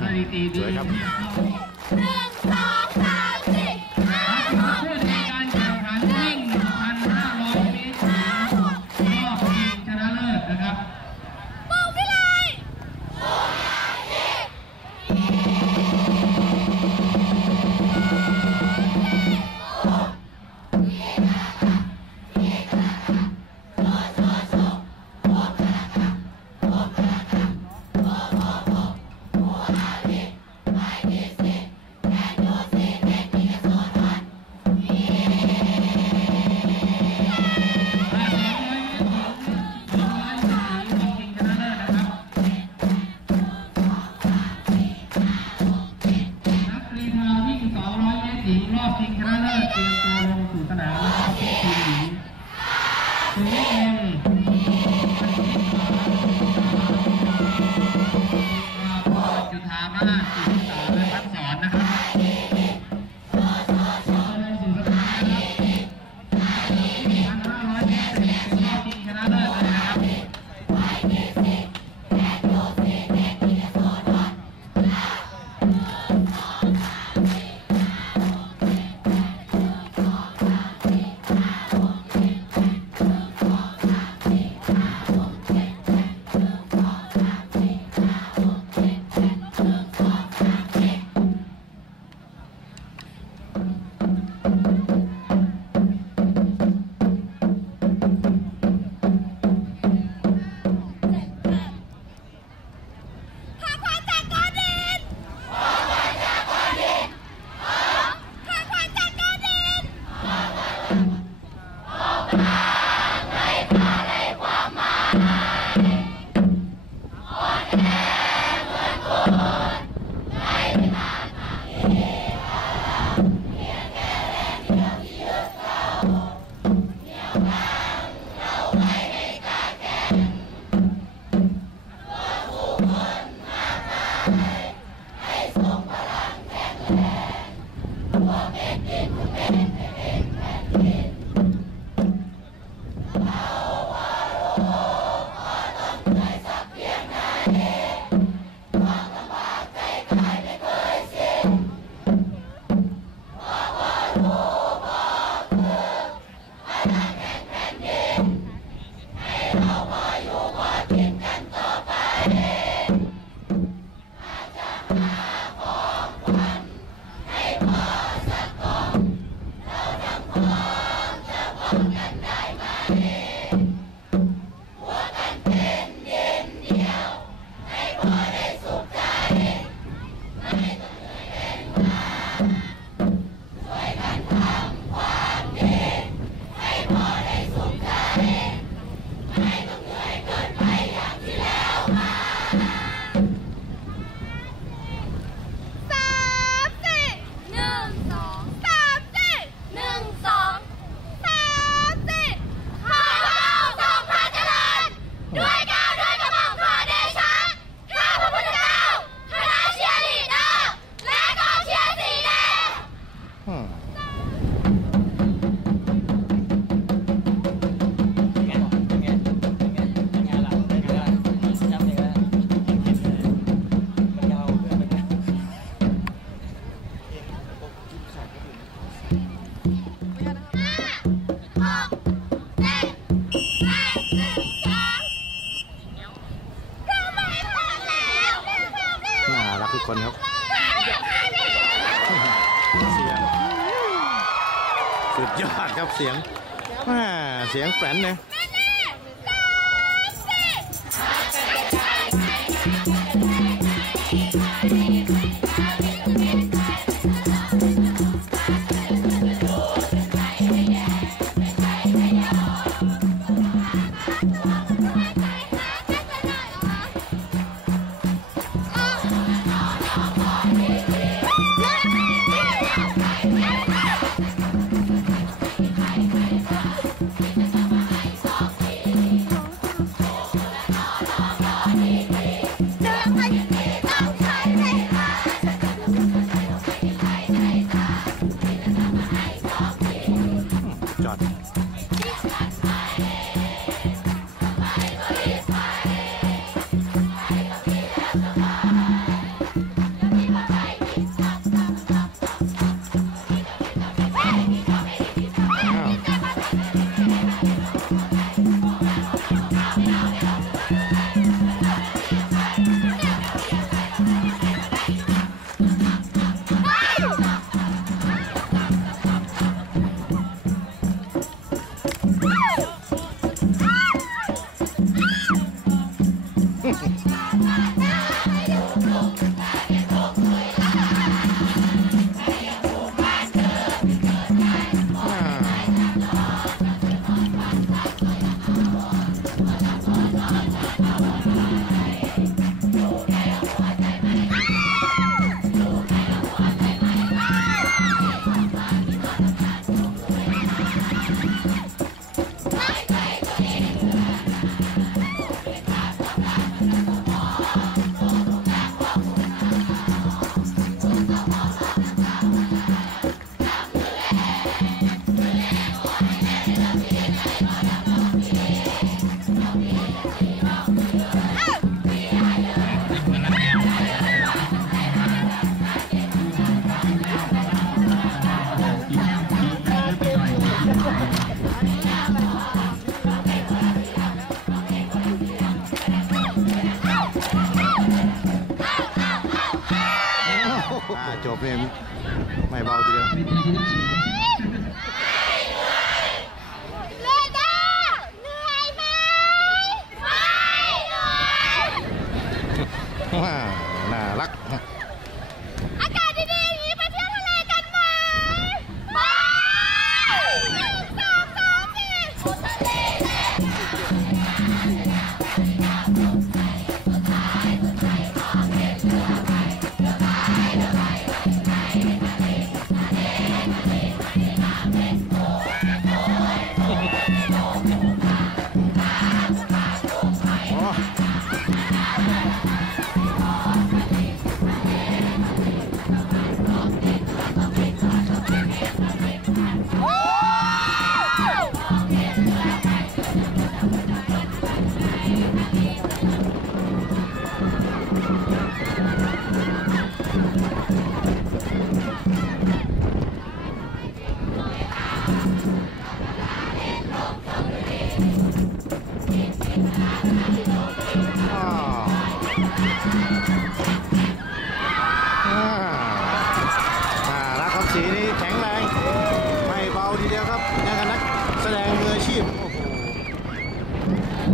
สถิติสดีวยครับ ส ทุกคนครับเสียงสุดยอดครับเสียงเสียงแฝนเนี่ย จบเนี่ยไม่เบาทีเดียว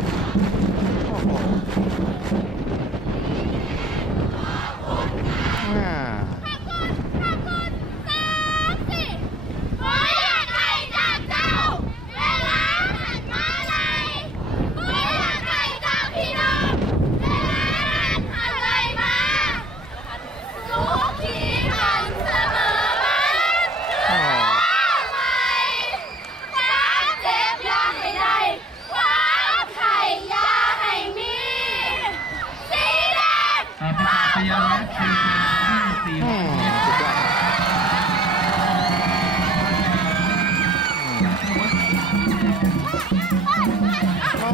哦。